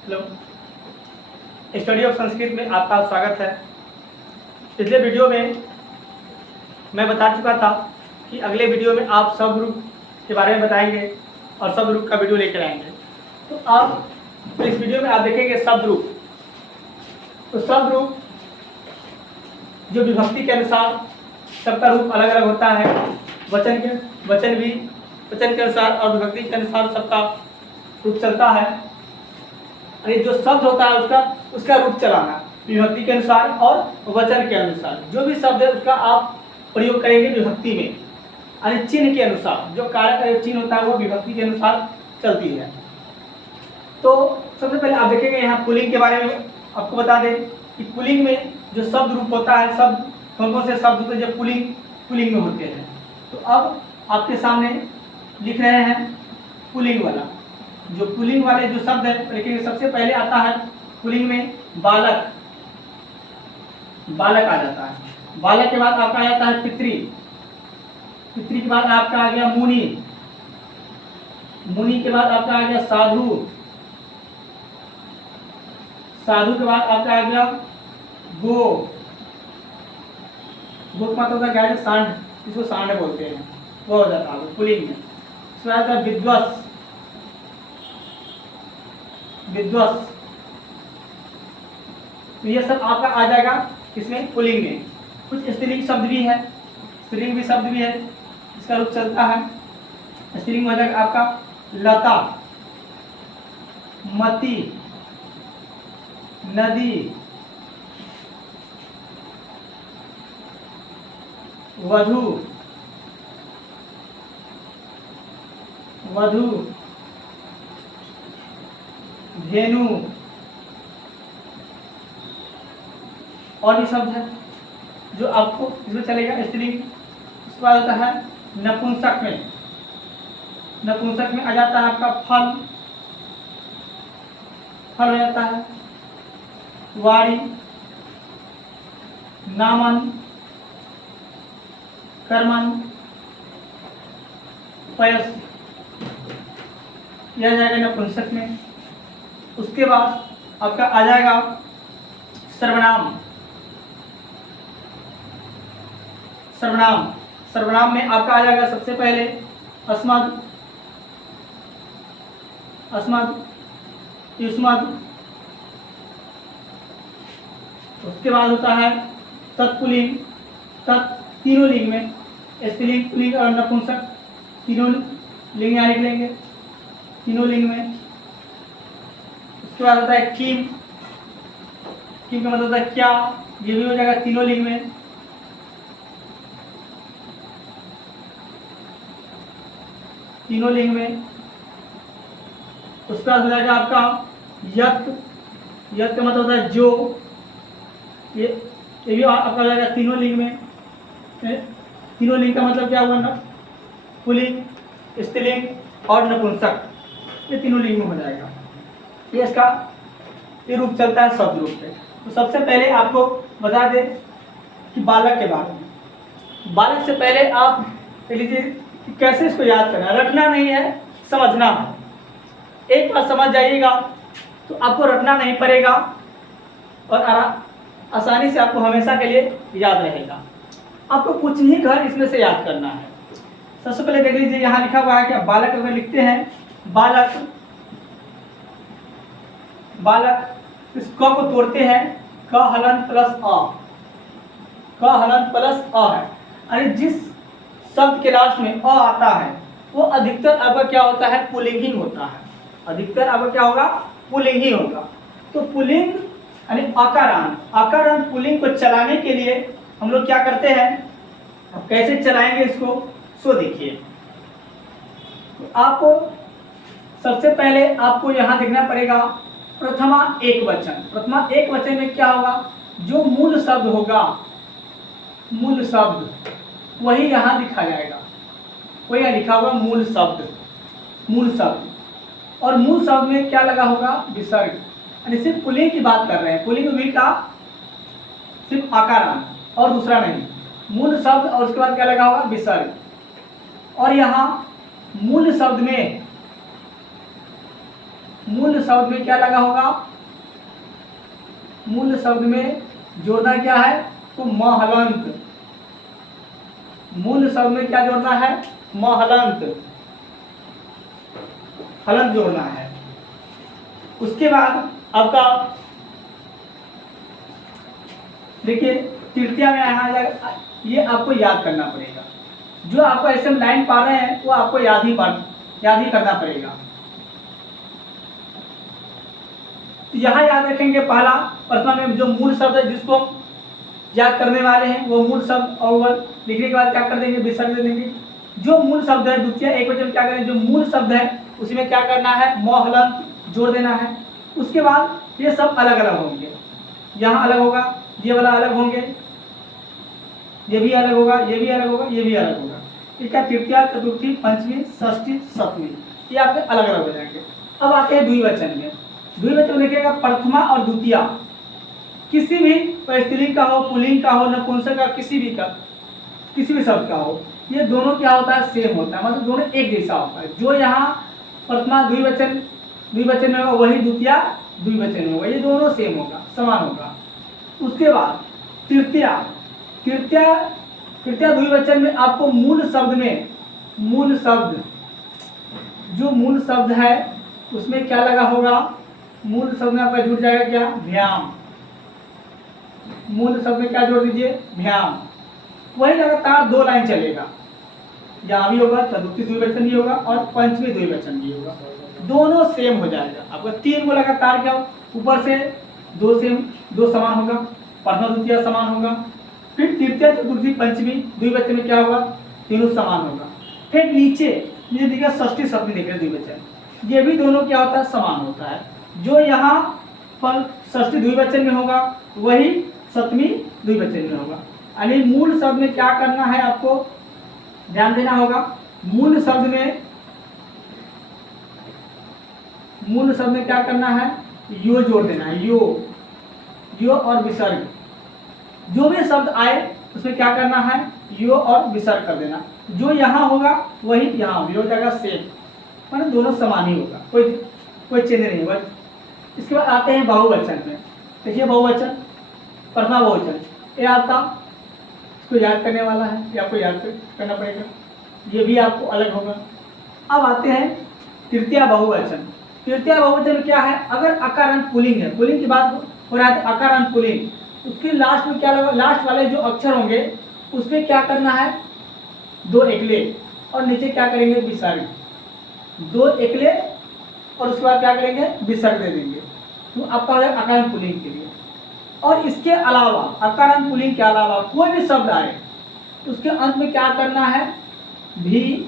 Hello, study of Sanskrit में आपका स्वागत है। पिछले वीडियो में मैं बता चुका था कि अगले वीडियो में आप सब ग्रुप के बारे में बताएंगे और सब ग्रुप का वीडियो लेकर आएंगे। तो इस वीडियो में आप देखेंगे सब ग्रुप। तो सब ग्रुप जो विभक्ति के अनुसार सबका रूप अलग अलग होता है, वचन के अनुसार और विभक्ति के अनुसार सबका रूप चलता है। अरे जो शब्द होता है उसका रूप चलाना विभक्ति के अनुसार और वचन के अनुसार। जो भी शब्द है उसका आप प्रयोग करेंगे विभक्ति में, यानी चिन्ह के अनुसार। जो कारक चिन्ह होता है वो विभक्ति के अनुसार चलती है। तो सबसे पहले आप देखेंगे यहाँ पुल्लिंग के बारे में आपको बता दें कि पुल्लिंग में जो शब्द रूप होता है, शब्द कौन कौन से शब्द होते हैं जो पुल्लिंग में होते हैं। तो अब आपके सामने लिख रहे हैं पुल्लिंग वाला। जो पुल्लिंग वाले जो शब्द है देखिए, सबसे पहले आता है पुल्लिंग में बालक। बालक आ जाता है। बालक के बाद आपका आ जाता है पितृ। पितृ के बाद आपका आ गया मुनि। मुनि के बाद आपका आ गया साधु। साधु के बाद आपका आ गया गो। गो का मतलब क्या है? सांड, इसको सांड बोलते हैं, वो हो जाता है पुल्लिंग में। इसके बाद आता है विद्वस। विद्वस, तो ये सब आपका आ जाएगा इसमें पुल्लिंग में। कुछ स्त्रीलिंग शब्द भी है, स्त्रीलिंग भी शब्द भी है, इसका रूप चलता है। स्त्रीलिंग में हो जाएगा आपका लता, मति, नदी, वधु, धेनु और भी शब्द है जो आपको इसमें चलेगा स्त्रीलिंग। उसके बाद होता है नपुंसक में। नपुंसक में आ जाता है आपका फल, फल हो जाता है। वारी, नामन, कर्मन, पयस, यह जाएगा नपुंसक में। उसके बाद आपका आ जाएगा सर्वनाम। सर्वनाम, सर्वनाम में आपका आ जाएगा सबसे पहले अस्मद, युष्मद। उसके बाद होता है तत्पुल्लिंग। तीनों लिंग में, स्त्रीलिंग, पुल्लिंग और नपुंसक तीनों लिंग यहाँ लिख लेंगे, तीनों लिंग में। उसके बाद होता है किम। किम का मतलब होता है क्या, ये भी हो जाएगा तीनों लिंग में। तीनों लिंग में। उसके बाद हो जाएगा आपका यत्। यत् का मतलब होता है जो, ये भी आपका हो जाएगा तीनों लिंग में। तीनों लिंग का मतलब क्या हुआ ना? पुल्लिंग, स्त्रीलिंग और नपुंसक, ये तीनों लिंग में हो जाएगा। ये इसका ये रूप चलता है शब्द रूप पे। तो सबसे पहले आपको बता दें कि बालक के बारे में। बालक से पहले आप देख लीजिए कि कैसे इसको याद करना है। रटना नहीं है, समझना है। एक बार समझ जाइएगा तो आपको रटना नहीं पड़ेगा और आसानी से आपको हमेशा के लिए याद रहेगा। आपको कुछ नहीं घर इसमें से याद करना है। सबसे पहले देख लीजिए, यहाँ लिखा हुआ है कि बालक अगर लिखते हैं बालक, बालक इस क को तोड़ते हैं, क हलन प्लस अ, क हलन प्लस अ है। अरे जिस शब्द के लास्ट में अ आता है वो अधिकतर आपका क्या होता है? पुल्लिंग ही होता है। अधिकतर आपका क्या होगा? पुल्लिंग ही होगा। तो पुल्लिंग यानी आकारांत, आकारांत पुल्लिंग को चलाने के लिए हम लोग क्या करते हैं? अब कैसे चलाएंगे इसको सो देखिए। तो आपको सबसे पहले आपको यहाँ देखना पड़ेगा प्रथमा एक वचन। प्रथमा एक वचन में क्या होगा? जो मूल शब्द होगा, मूल शब्द वही यहाँ लिखा जाएगा। वही यहाँ लिखा होगा मूल शब्द, मूल शब्द। और मूल शब्द में क्या लगा होगा? विसर्ग। यानी सिर्फ पुल्लिंग की बात कर रहे हैं। पुल्लिंग भी का सिर्फ आकारांत और दूसरा नहीं, मूल शब्द और उसके बाद क्या लगा होगा? विसर्ग। और यहाँ मूल शब्द शब्द में क्या लगा होगा, मूल शब्द में जोड़ना क्या है, तो म हलंत। मूल शब्द में क्या जोड़ना है, म हलंत, हलंत जोड़ना है। उसके बाद आपका देखिए तृतीया में यहाँ जाएगा, ये आपको याद करना पड़ेगा। जो आपको ऐसे लाइन पा रहे हैं वो आपको याद ही करना पड़ेगा। यहाँ याद रखेंगे पहला प्रथमा में जो मूल शब्द है जिसको याद करने वाले हैं वो मूल शब्द, और वो लिखने के बाद क्या कर देंगे, विसर्ग दे देंगे। जो मूल शब्द है द्वितीय एक वचन क्या करें, जो मूल शब्द है उसमें क्या करना है, म हलंत जोड़ देना है। उसके बाद ये सब अलग अलग होंगे, यहाँ अलग होगा, ये वाला अलग होंगे, ये भी अलग होगा, ये भी अलग होगा, ये भी अलग होगा। इसका तृतीया, चतुर्थी, पंचमी, षष्ठी, सप्तमी, ये आपके अलग अलग हो जाएंगे। अब आते हैं द्विवचन में। द्विवचन में लिखिएगा प्रथमा और द्वितीया, किसी भी स्त्रीलिंग का हो, पुल्लिंग का हो, नपुंसक का, किसी भी शब्द का हो, ये दोनों क्या होता है, सेम होता है, मतलब दोनों एक जैसा होता है। जो यहाँ प्रथमा द्विवचन में होगा वही द्वितीया द्विवचन में होगा, ये दोनों सेम होगा, समान होगा। उसके बाद तृतीया द्विवचन में आपको मूल शब्द जो मूल शब्द है उसमें क्या लगा होगा, मूल शब्द में आपका जुड़ जाएगा क्या, भ्याम। मूल शब्द में क्या जोड़ दीजिए, भ्याम। वही लगातार 2 लाइन चलेगा, यहाँ भी होगा, चतुर्थी द्विवचन भी होगा और पंचमी द्विवचन भी होगा, दोनों सेम हो जाएगा। आपका 3 को लगातार क्या, ऊपर से 2 समान होगा, प्रथमा द्वितीय समान होगा, फिर तृतीय चतुर्थी पंचमी द्विवचन में क्या होगा, तीनों समान होगा। फिर नीचे देखिए षष्ठी सप्तमी देख रहे द्विवचन, ये भी दोनों क्या होता है, समान होता है। जो यहाँ पर षष्ठी द्विवचन में होगा वही सप्तमी द्विवचन में होगा। यानी मूल शब्द में क्या करना है, आपको ध्यान देना होगा। मूल शब्द में क्या करना है, यो जोड़ देना है, यो और विसर्ग। जो भी शब्द आए उसमें क्या करना है, यो और विसर्ग कर देना। जो यहाँ होगा वही यहाँ हो जाएगा, सेम, मतलब दोनों समान ही होगा, कोई चेंज नहीं होगा। इसके बाद आते हैं बहुवचन में। देखिए बहुवचन, प्रथमा बहुवचन, ये आपका इसको याद करने वाला है, ये आपको याद करना पड़ेगा, ये भी आपको अलग होगा। अब आते हैं तृतीया बहुवचन। तृतीया बहुवचन में क्या है, अगर अकारांत पुल्लिंग है, पुल्लिंग की बात हो रहा है, अकारांत पुल्लिंग, उसके लास्ट में क्या लगा, लास्ट वाले जो अक्षर होंगे उसमें क्या करना है, 2 एकले और नीचे क्या करेंगे, विसर्ग। 2 एकले और उसके बाद क्या करेंगे, विसर्ग दे देंगे, तो आपका हो जाएगा अकारांत पुल्लिंग के लिए। और इसके अलावा अकारांत पुल्लिंग के अलावा कोई भी शब्द आए उसके अंत में क्या करना है, भी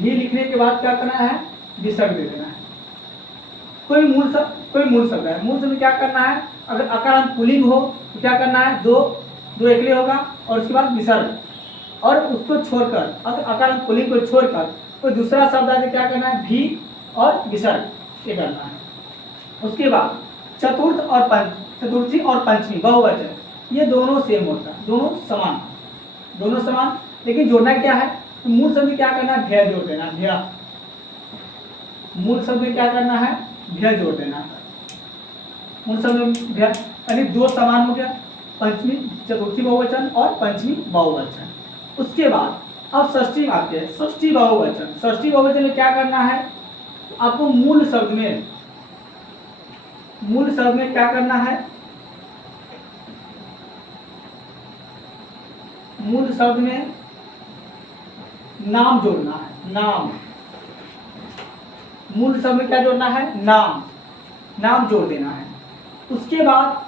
लिखने के बाद क्या करना है, विसर्ग दे देना है। कोई मूल शब्द है, मूल शब्द में क्या करना है, अगर अकारांत पुल्लिंग हो तो क्या करना है, 2 एकले होगा और उसके बाद विसर्ग, और उसको छोड़कर, अगर अकारांत पुल्लिंग को छोड़कर कोई दूसरा शब्द आए तो क्या करना है, भी और विसर्ग, ये करना है। उसके बाद चतुर्थी और पंचमी बहुवचन, ये दोनों सेम होता है, दोनों समान, लेकिन जोड़ना क्या है, तो मूल शब्द में क्या करना है, भ्य जोड़ देना, भ्य। मूल शब्द में क्या करना है, भ्य जोड़ देना है। मूल शब्द में भ्य, यानी 2 समान हो गया, पंचमी चतुर्थी बहुवचन और पंचमी बहुवचन। उसके बाद अब षष्ठी आते हैं, षष्ठी बहुवचन में क्या करना है, आपको मूल शब्द में क्या करना है, मूल शब्द में नाम जोड़ना है, नाम। मूल शब्द में क्या जोड़ना है, नाम जोड़ देना है। उसके बाद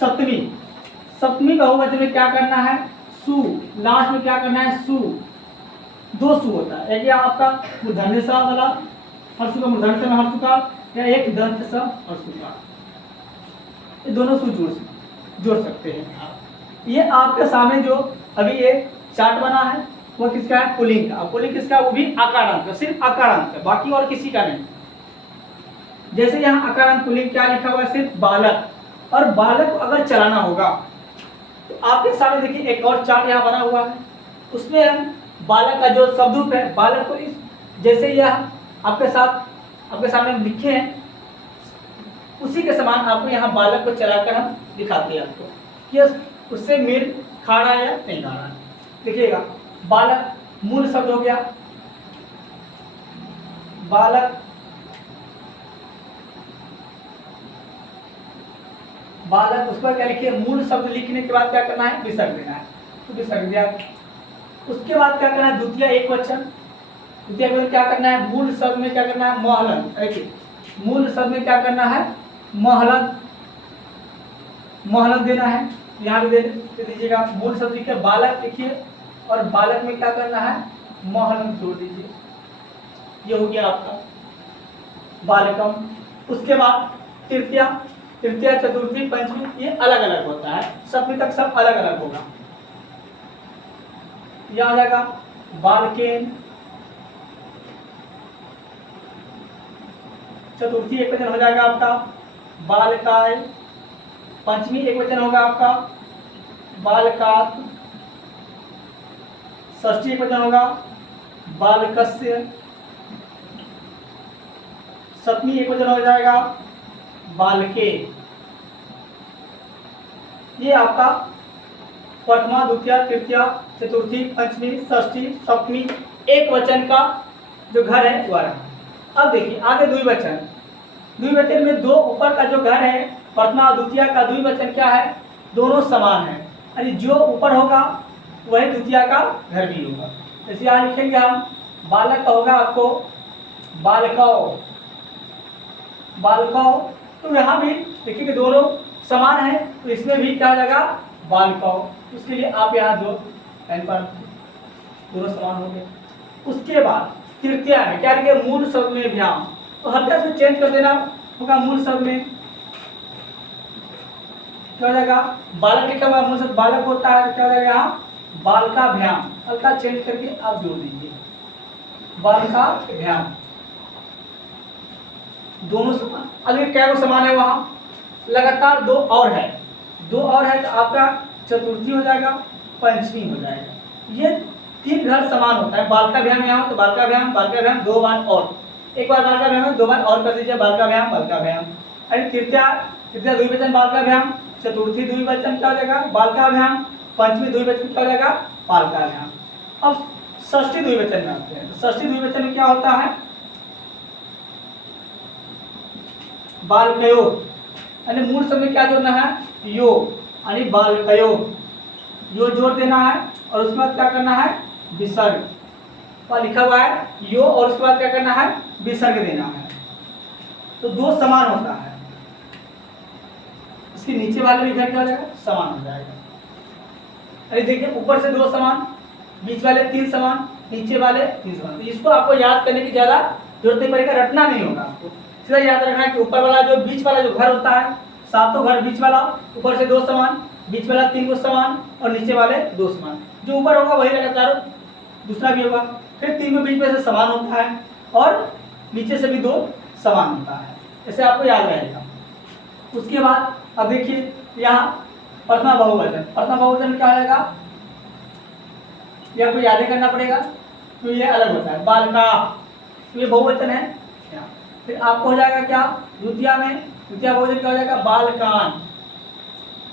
सप्तमी बहुवचन में क्या करना है, सु, लास्ट में क्या करना है, सु। 2 सु होता है, एक आपका मूर्धन्य स वाला हर्षु का, मूर्धन्य स में हर्षु का, या एक दंत स हर्षु का, ये दोनों सु जोड़ सकते हैं आप। ये आपके सामने जो अभी ये चार्ट बना है वो किसका है, पुल्लिंग का। पुल्लिंग किसका, वो भी अकारांत का, सिर्फ अकारांत का, बाकी और किसी का नहीं। जैसे यहाँ अकारांत पुल्लिंग क्या लिखा हुआ है, सिर्फ बालक, और बालक को अगर चलाना होगा तो आपके सामने देखिए एक और चार्ट यहाँ बना हुआ है, उसमें बालक का जो शब्द रूप है, बालक को इस जैसे यह आपके साथ आपके सामने हम लिखे हैं, उसी के समान आपको यहाँ बालक को चलाकर हम दिखाते हैं आपको कि उससे मेल खा रहा है या नहीं खा रहा है। देखिएगा, बालक मूल शब्द हो गया, बालक, बालक, उस पर क्या लिखिए, मूल शब्द लिखने के बाद क्या करना है, विसर्ग देना है, तो विसर्ग दिया। उसके बाद क्या करना है, द्वितीय एक वचन, द्वितीय एक वचन क्या करना है, मूल शब्द में क्या करना है, महलन, देखिए मूल शब्द में क्या करना है, महलन, महलन देना है। यहाँ भी दे दीजिएगा, मूल शब्द लिखिए बालक लिखिए और बालक में क्या करना है, महलन जोड़ दीजिए। ये हो गया आपका बालकम। उसके बाद तृतीया, तृतीया, चतुर्थी, पंचमी, ये अलग अलग होता है, सप्तमी तक सब अलग अलग होगा। यह आ जाएगा बालकेन, चतुर्थी एक वचन हो जाएगा आपका बालकाय, पंचमी एक वचन होगा आपका बालकात, षष्ठी एक वचन होगा बालकस्य, सप्तमी एक वचन हो जाएगा बालके। ये आपका प्रथमा, द्वितीय, तृतीय, चतुर्थी, पंचमी, षष्ठी, सप्तमी एक वचन का जो घर है वह रहा। अब देखिए आगे द्विवचन, द्विवचन में दो ऊपर का जो घर है प्रथमा द्वितीय का द्विवचन क्या है, दोनों समान है, यानी जो ऊपर होगा वही द्वितीय का घर भी होगा। जैसे यहाँ लिखेंगे हम, बालक का होगा आपको बालकौ, बालकौ, तो यहाँ भी देखिए कि दोनों समान है, तो इसमें भी क्या हो जाएगा बालकौ। उसके लिए आप यहाँ दो लाइन पर दोनों समान होंगे। उसके बाद तृतीय में क्या लिखे, मूल शब्द में भ्याम, तो हल्का से चेंज कर देना होगा, मूल शब्द में क्या हो जाएगा, बालक लिखा हुआ मूल शब्द बालक होता है, तो क्या हो जाएगा यहाँ बालका भ्याम, हल्का चेंज करके आप जोड़ दीजिए बालका भ्याम, दोनों समान। अगर क्या समान है वहां लगातार दो और है, दो और है तो आपका चतुर्थी हो जाएगा, पंचमी हो जाएगा। ये तीन घर समान होता है, बालका भ्याम यहाँ तो बालका भ्याम, बालका भ्याम दो बार और, एक बार बालका भ्याम दो बार और कर दीजिए बालका भ्याम, बालका भ्याम। अरे तृतीया, तृतीया द्विवचन बालका भ्याम, चतुर्थी द्विवचन क्या हो जाएगा बालका भ्याम, पंचमी द्विवचन क्या हो जाएगा बालका भ्याम। अब षष्ठी द्विवचन में आते हैं, षष्ठी द्विवचन में क्या होता है बालकयो, यानी मूल शब्द में क्या जोड़ना है यो, यानी बालकयो, यो जोड़ देना है और उसके बाद क्या करना है विसर्ग, और लिखा हुआ है यो और उसके बाद क्या करना है विसर्ग देना है, तो दो समान होता है। इसके नीचे वाले भी घर क्या हो जाएगा समान हो जाएगा। अरे देखिए ऊपर से दो समान, बीच वाले तीन समान, नीचे वाले तीन समान। इसको आपको याद करने की ज्यादा जरूरत नहीं पड़ेगा, रटना नहीं होगा आपको, सीधा याद रखना है कि ऊपर वाला जो बीच वाला जो घर होता है, सातों घर बीच वाला, ऊपर से दो समान, बीच वाला तीन को समान और नीचे वाले दो समान। जो ऊपर होगा वही लगातार दूसरा भी होगा, फिर तीन को बीच में से समान होता है और नीचे से भी दो समान होता है, ऐसे आपको याद रहेगा। उसके बाद अब देखिए यहाँ प्रथमा बहुवचन, प्रथमा बहुवचन क्या आएगा, ये आपको याद करना पड़ेगा, तो ये अलग होता है बालका, तो ये बहुवचन है। फिर आपको हो जाएगा क्या द्वितीय में, द्वितीय बहुवचन क्या हो जाएगा बालकान,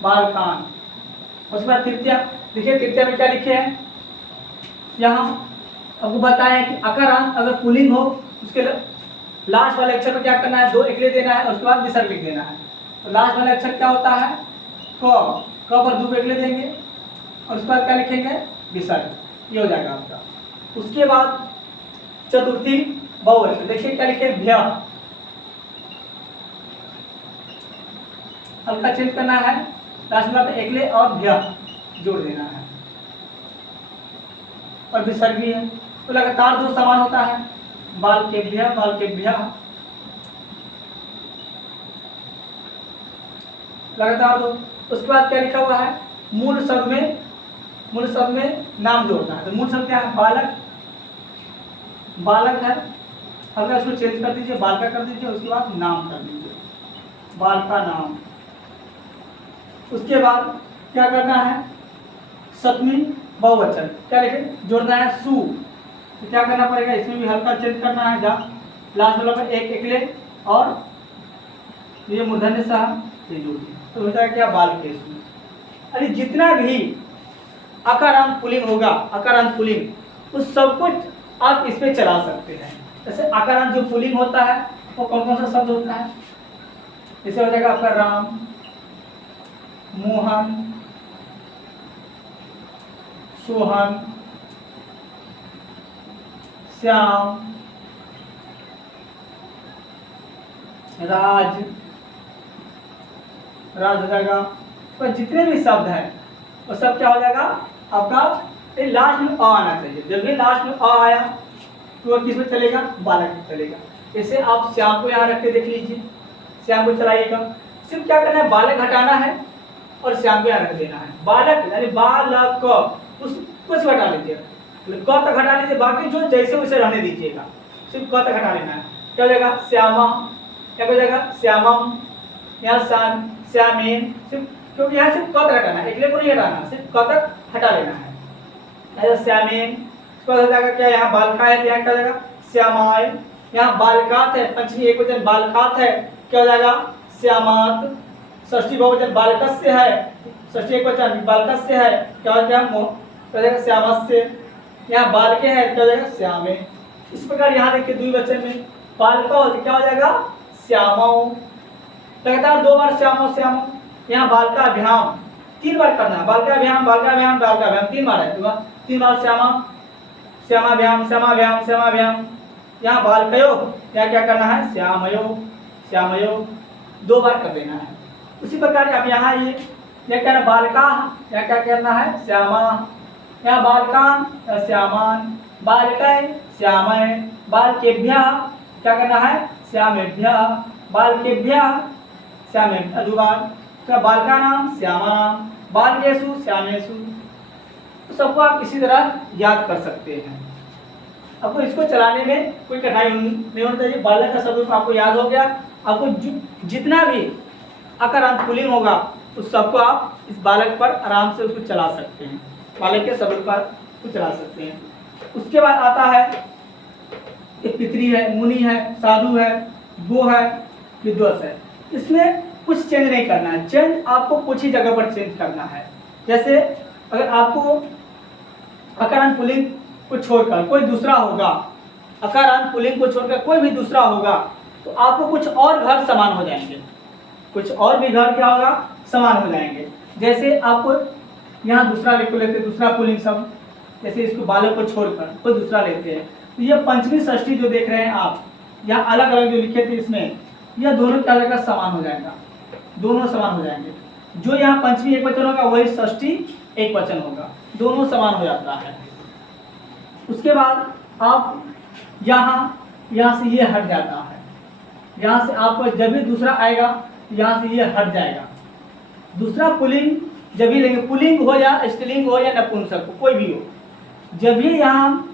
बालकान। उसके बाद तृतीय, देखिए तृतीय में क्या लिखे हैं यहाँ आपको बताया कि अकारांत अगर पुल्लिंग हो उसके लास्ट वाले अक्षर को क्या करना है दो एकले देना है और उसके बाद विसर्ग लिख देना है। तो लास्ट वाला अक्षर क्या होता है क, क पर दो एकले देंगे और उसके बाद क्या लिखेंगे विसर्ग, ये हो जाएगा आपका। उसके बाद चतुर्थी बहुवचन, देखिए क्या लिखे भ्य, हल्का चेंज करना है, लास्ट में एकले और भ्य जोड़ देना है और विसर्ग भी है, तो लगातार दो समान होता है बाल के भ्य, बाल के भ्य, लगातार दो। उसके बाद क्या लिखा हुआ है मूल शब्द में, मूल शब्द में नाम जोड़ना है, तो मूल शब्द क्या है बालक, बालक है, हल्का इसको चेंज कर दीजिए बालका कर दीजिए, उसके बाद नाम कर दीजिए बाल का नाम। उसके बाद क्या करना है सप्तमी बहुवचन क्या लिखे जोड़ना है सु, तो क्या करना पड़ेगा इसमें भी हल्का चेंज करना है, जहाँ लास्ट वाला में एक एकले और ये मूर्धन्य सा ये जोड़ दिया तो होता है क्या बाल केसु। अरे जितना भी अकारांत पुल्लिंग होगा, अकारांत पुल्लिंग उस सब कुछ आप इस पे चला सकते हैं। जैसे अकारांत जो पुल्लिंग होता है वो कौन कौन सा शब्द होता है, जैसे हो जाएगा आपका राम, मोहन, सोहन, श्याम, राज, राज हो जाएगा। तो जितने भी शब्द हैं वो सब क्या हो जाएगा आपका, ये लास्ट में अ आना चाहिए। जब भी लास्ट में अ आया तो वो किस में चलेगा, बालक में चलेगा। जैसे आप श्याम को यहाँ रख के देख लीजिए, श्याम को चलाइएगा, सिर्फ क्या करना है, बालक हटाना है और श्याम को यहाँ रख देना है। बालक यानी बालक कुछ हटा लीजिएगा, क तक हटा लीजिए, बाकी जो जैसे वैसे रहने दीजिएगा, सिर्फ क तक हटा लेना है। क्या हो जाएगा, श्यामा, क्या हो जाएगा, श्यामम, यहाँ शाम, श्यामेन, सिर्फ क्योंकि यहाँ सिर्फ क तक हटाना है, अगले को नहीं हटाना, सिर्फ क तक हटा लेना है। ऐसा श्यामेन, इसके बाद हो जाएगा क्या, यहाँ बालका है, यहाँ क्या हो जाएगा, श्यामाय, यहाँ बालकात है, पंचमी एकवचन बालकात है, क्या हो जाएगा, श्यामात, षष्ठी बहुवचन बालकस्य है, षष्ठी एकवचन बालकस्य है, क्या हो जाएगा श्यामस्य, यहाँ बालके है, क्या हो जाएगा श्यामे। इस प्रकार यहाँ देखिए द्विवचन में बालका हो तो क्या हो जाएगा, श्यामो, लगातार 2 बार श्यामो श्यामो। यहाँ बालकाभ्याम 3 बार करना है, बालकाभ्याम बालकाभ्याम बालकाभ्याम 3 बार है, 3 बार श्यामा, श्यामाभ्याम श्यामाभ्याम श्यामाभ्याम। यहाँ बालकयो, यहाँ क्या करना है, श्यामयो श्यामयो 2 बार कर देना है। उसी प्रकार अब यहाँ ये क्या करना, बालका, यहाँ क्या करना है, श्यामा, यहाँ बालकान श्यामान, बालकय श्यामय, बालकेभ्यः क्या करना है, श्यामेभ्यः, बालकेभ्यः श्यामेभ्यः 2 बार। तो बालकानाम श्यामानाम, बालकेषु श्यामेषु। तो सबको आप इसी तरह याद कर सकते हैं। आपको इसको चलाने में कोई कठिनाई नहीं होनी चाहिए। बालक का शब्द आपको याद हो गया। आपको जितना भी अकारांत पुल्लिंग होगा उस सबको आप इस बालक पर आराम से उसको चला सकते हैं, बालक के शब्द पर उसको चला सकते हैं। उसके बाद आता है एक पितरी है, मुनि है, साधु है, गो है, विद्वस है। इसमें कुछ चेंज नहीं करना है, चेंज आपको कुछ ही जगह पर चेंज करना है। जैसे अगर आपको अकारांत पुल्लिंग को छोड़कर कोई दूसरा होगा, अकारांत पुल्लिंग को छोड़कर कोई भी दूसरा होगा तो आपको कुछ और घर समान हो जाएंगे, कुछ और भी घर क्या होगा, समान हो जाएंगे। जैसे आपको यहाँ दूसरा लेते, दूसरा पुल्लिंग शब्द, जैसे इसको बालक को छोड़कर कोई दूसरा लेते हैं तो ये पंचमी षष्ठी जो देख रहे हैं आप, यहाँ अलग अलग जो लिखे थे इसमें, यह दोनों क्या लगेगा, समान हो जाएगा, दोनों समान हो जाएंगे। जो यहाँ पंचमी एक वचन होगा वही षष्ठी एक वचन होगा, दोनों समान हो जाता है। उसके बाद आप यहाँ से ये हट जाता है, यहाँ से आपको जब भी दूसरा आएगा यहाँ से ये हट जाएगा। दूसरा पुल्लिंग जब भी लेंगे, पुल्लिंग हो या स्त्रीलिंग हो या नपुंसक कोई भी हो, जब भी यहाँ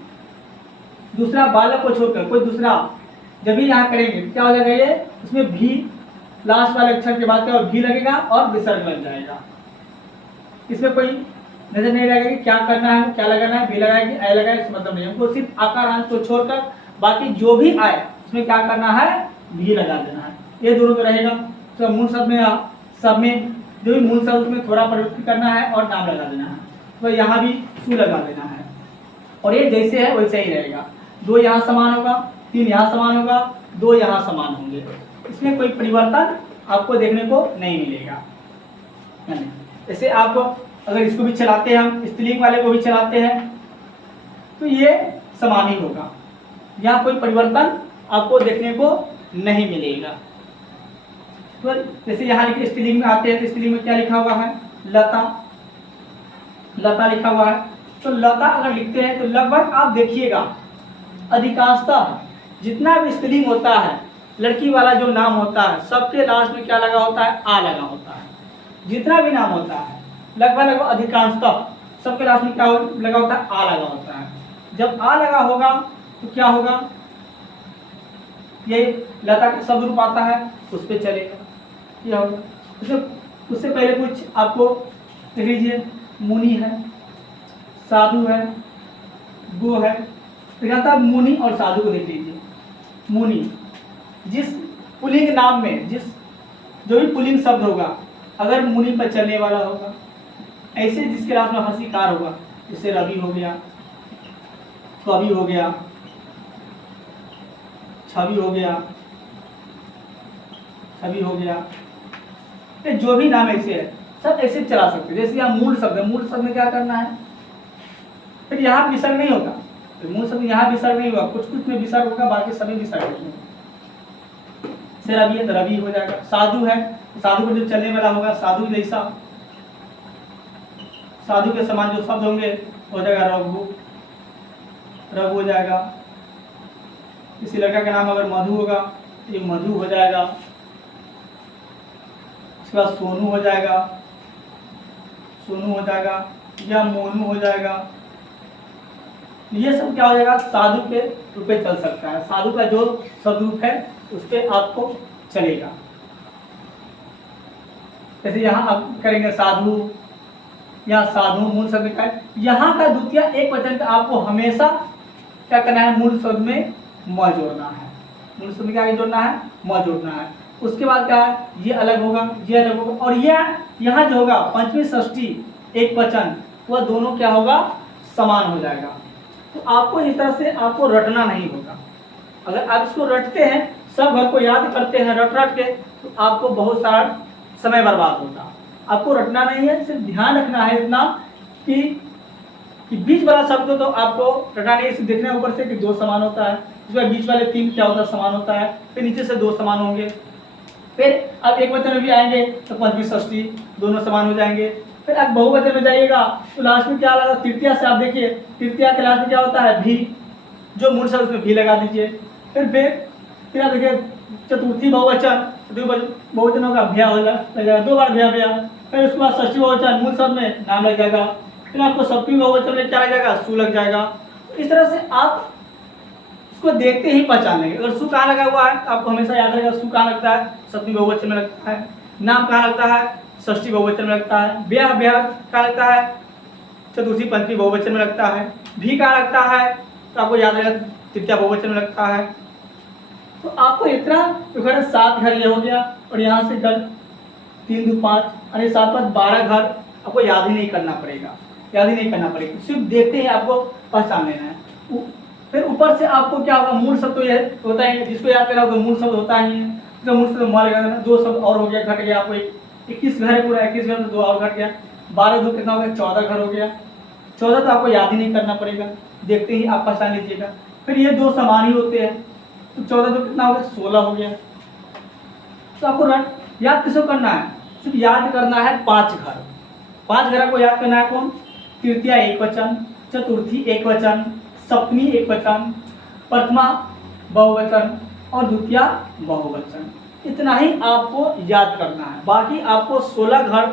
दूसरा बालक को छोड़कर कोई दूसरा जब भी यहाँ करेंगे क्या हो जाएगा, ये उसमें भी लास्ट वाले अक्षर के बाद क्या भी लगेगा और विसर्ग लग जाएगा। इसमें कोई नजर नहीं लगेगा कि क्या करना है, क्या लगाना है, भी लगाएगी ए लगाए, इस मतलब नहीं। हमको सिर्फ आकारांत को छोड़कर बाकी जो भी आए उसमें क्या करना है, भी लगा देना है। ये दोनों में रहेगा। तो मूल शब्द में सब में जो भी मूल शब्द उसमें थोड़ा परिवर्तन करना है और नाम लगा देना है। तो यहाँ भी सु लगा देना है और ये जैसे है वैसे ही रहेगा। 2 यहाँ समान होगा, 3 यहाँ समान होगा, 2 यहाँ समान होंगे। इसमें कोई परिवर्तन आपको देखने को नहीं मिलेगा। जैसे आप अगर इसको भी चलाते हैं, हम स्त्रीलिंग वाले को भी चलाते हैं तो ये समान ही होगा, यहाँ कोई परिवर्तन आपको देखने को नहीं मिलेगा। तो जैसे यहाँ लिखे स्त्रीलिंग में आते हैं तो स्त्रीलिंग में क्या लिखा हुआ है, लता, लता लिखा हुआ है। तो लता अगर लिखते हैं तो लगभग आप देखिएगा अधिकांशतः जितना भी स्त्रीलिंग होता है, लड़की वाला जो नाम होता है सबके लास्ट में क्या लगा होता है, आ लगा होता है। जितना भी नाम होता है लगभग अधिकांशतः सबके लास्ट में क्या लगा होता है, आ लगा होता है। जब आ लगा होगा तो क्या होगा, ये लता का शब्द रूप आता है उस पर चलेगा, ये होगा। उससे पहले कुछ आपको देख लीजिए, मुनि है, साधु है, गो है। तो मुनि और साधु को देख लीजिए, मुनि, जिस पुल्लिंग नाम में जो भी पुल्लिंग शब्द होगा अगर मुनि पर चलने वाला होगा, ऐसे जिसके लास्ट में हर्षी कार होगा, जैसे रवि हो गया, कवि हो गया, छवि हो गया, ये जो भी नाम ऐसे है सब ऐसे चला सकते हैं। जैसे यहाँ मूल शब्द है, मूल शब्द में क्या करना है, फिर यहाँ विसर्ग नहीं होगा, तो मूल शब्द यहाँ विसर्ग नहीं होगा, कुछ कुछ में विसर्ग होगा, बाकी सभी विसर्ग होंगे। से रवि है तो रवि हो जाएगा। साधु है, साधु को जो चलने वाला होगा, साधु जैसा, साधु के समान जो शब्द होंगे हो जाएगा रघु, रघु हो जाएगा। किसी लड़का का नाम अगर मधु होगा तो ये मधु हो जाएगा। उसके बाद सोनू हो जाएगा, सोनू हो जाएगा, या मोनू हो जाएगा। ये सब क्या हो जाएगा, साधु के रूप में चल सकता है। साधु का जो स्वरूप है उस पर आपको चलेगा। जैसे यहाँ आप करेंगे साधु, यहाँ साधु मूल शब्द का है, यहाँ का द्वितीय एक वचन का आपको हमेशा क्या करना है, मूल शब्द में म जोड़ना है। मूल शब्द में क्या जोड़ना है, म जोड़ना है। उसके बाद क्या है, ये अलग होगा, ये अलग होगा, और ये यहाँ जो होगा पंचमी षष्ठी एक वचन, वह दोनों क्या होगा, समान हो जाएगा। तो आपको इस तरह से आपको रटना नहीं होगा। अगर आप इसको रटते हैं, सब घर को याद करते हैं रट रट के, तो आपको बहुत सारा समय बर्बाद होगा। आपको रटना नहीं है, सिर्फ ध्यान रखना है इतना कि बीच वाला शब्द तो आपको रटना नहीं है। सिर्फ देखने ऊपर से कि दो समान होता है, इसमें बीच वाले तीन क्या होता है, समान होता है, फिर नीचे से दो समान होंगे। फिर आप एक वचन में भी आएंगे तो पंचमी षष्ठी दोनों समान हो जाएंगे। फिर आप बहुवचन में जाइएगा तो लास्ट में क्या लगा, तृतीया से आप देखिए, तृतीया के लास्ट में क्या होता है, भी, जो मूल शब्द उसमें भी लगा दीजिए। फिर आप देखिए चतुर्थी बहुवचन, बहुवचन होगा भैया हो जाएगा, दो बार भैया भैया। फिर उसके बाद षष्ठी बहुवचन मूल शब्द में नाम लग जाएगा। फिर आपको सप्तमी बहुवचन में क्या लग जाएगा, सु लग जाएगा। इस तरह से आप इसको देखते ही पहचान लेंगे। अगर सु कहाँ लगा हुआ है आपको हमेशा याद रहेगा, सु कहाँ लगता है, सप्तमी बहुवचन में लगता है। नाम कहाँ लगता है, षष्ठी बहुवचन में लगता है। ब्याह ब्याह कहाँ लगता है, चतुर्थी पंचमी बहुवचन में लगता है। भी कहाँ लगता है तो आपको याद रहेगा, तृतीया बहुवचन में लगता है। तो आपको इतना घर 7 घर ये हो गया, और यहाँ से घर 3 2 5 अरे 7 5 12 घर आपको याद ही नहीं करना पड़ेगा, याद ही नहीं करना पड़ेगा, सिर्फ देखते ही आपको पहचान लेना है। फिर ऊपर से आपको क्या होगा, मूल शब्द तो ये होता ही है, जिसको याद करना होगा मूल शब्द होता ही है। तो मूल शब्द मार गया, 2 शब्द और हो गया, घट गया। आपको 21 घर है पूरा, 21 घर में 2 और घट गया, 12 2 कितना हो गया, 14 घर हो गया। 14 तो आपको याद ही नहीं करना पड़ेगा, देखते ही आप पहचान लीजिएगा। फिर ये 2 समान ही होते हैं, तो 14 तो कितना हो गया, 16 हो गया। तो आपको याद किसको करना है, सिर्फ याद करना है 5 घर। 5 घर को याद करना है कौन, तृतीया एक वचन, चतुर्थी एक वचन, सप्तमी एक वचन, प्रथमा बहुवचन और द्वितीया बहुवचन। इतना ही आपको याद करना है। बाकी आपको 16 घर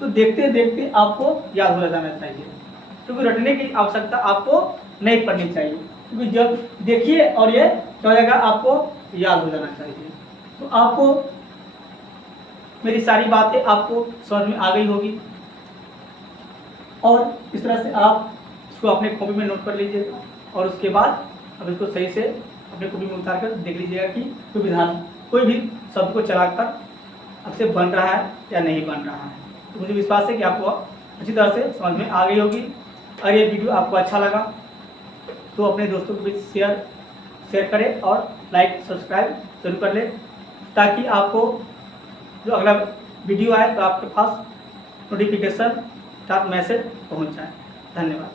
तो देखते देखते आपको याद हो जाना चाहिए, क्योंकि रटने की आवश्यकता आपको नहीं पड़नी चाहिए, क्योंकि जब देखिए और ये क्या हो जाएगा, आपको याद हो जाना चाहिए। तो आपको मेरी सारी बातें आपको समझ में आ गई होगी, और इस तरह से आप इसको अपने कॉपी में नोट कर लीजिएगा, और उसके बाद अब इसको सही से अपने कॉपी में उतार कर देख लीजिएगा कि कोई भी शब्द को चलाकर आपसे बन रहा है या नहीं बन रहा है। तो मुझे विश्वास है कि आपको अच्छी तरह से समझ में आ गई होगी। अगर ये वीडियो आपको अच्छा लगा तो अपने दोस्तों के बीच शेयर करें और लाइक सब्सक्राइब जरूर कर लें, ताकि आपको जो अगला वीडियो आए तो आपके पास नोटिफिकेशन साथ मैसेज पहुंच जाए। धन्यवाद।